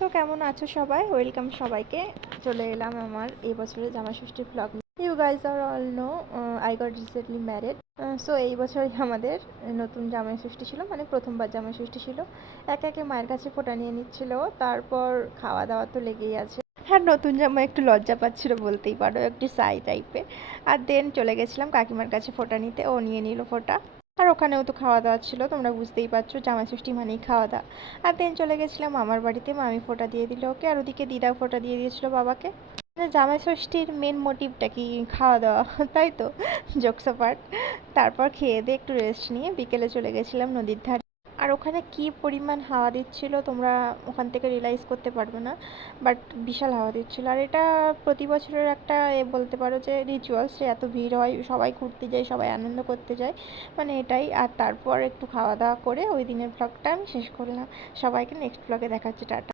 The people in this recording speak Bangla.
তো কেমন আছো সবাই? ওয়েলকাম সবাইকে। চলে এলাম আমার এই বছরের জামাই ষষ্ঠীর blog. You guys are all know I got recently married. So এই বছরই আমাদের নতুন জামাই ষষ্ঠী ছিল, মানে প্রথমবার জামাই ষষ্ঠী ছিল। একে একে মায়ের কাছে ফোঁটা নিয়ে নিচ্ছিল, তারপর খাওয়া দাওয়া তো লেগেই আছে। আর নতুন জামাই একটু লজ্জা পাচ্ছিল বলতেই পারো, একটু সাই টাইপের। আর দেন চলে গেছিলাম কাকিমার কাছে ফোঁটা নিতে, ও নিয়ে নিল ফোঁটা। আর ওখানেও তো খাওয়া দাওয়া ছিল, তোমরা বুঝতেই পারছো জামাই ষষ্ঠী মানেই খাওয়া দাওয়া। আর দেন চলে গেছিলাম মামার বাড়িতে, মামি ফোঁটা দিয়ে দিল ওকে, আর ওদিকে দিদাও ফোঁটা দিয়ে দিয়েছিল বাবাকে। মানে জামাই ষষ্ঠীর মেন মোটিভটা কি? খাওয়া দাওয়া, তাই তো? Jokes apart. তারপর খেয়ে দিয়ে একটু রেস্ট নিয়ে বিকেলে চলে গেছিলাম নদীর ধারে। আর ওখানে কি পরিমাণ হাওয়া দিচ্ছিল তোমরা ওখান থেকে রিয়েলাইজ করতে পারবে না, বাট বিশাল হাওয়া দিচ্ছিল। আর এটা প্রতি বছরের একটা বলতে পারো যে রিচুয়ালস, যে এত ভিড় হয়, সবাই ঘুরতে যায়, সবাই আনন্দ করতে যায়, মানে এটাই। আর তারপর একটু খাওয়া দাওয়া করে ওই দিনের ব্লগটা আমি শেষ করলাম। সবাইকে নেক্সট ব্লগে দেখাচ্ছি, টাটা।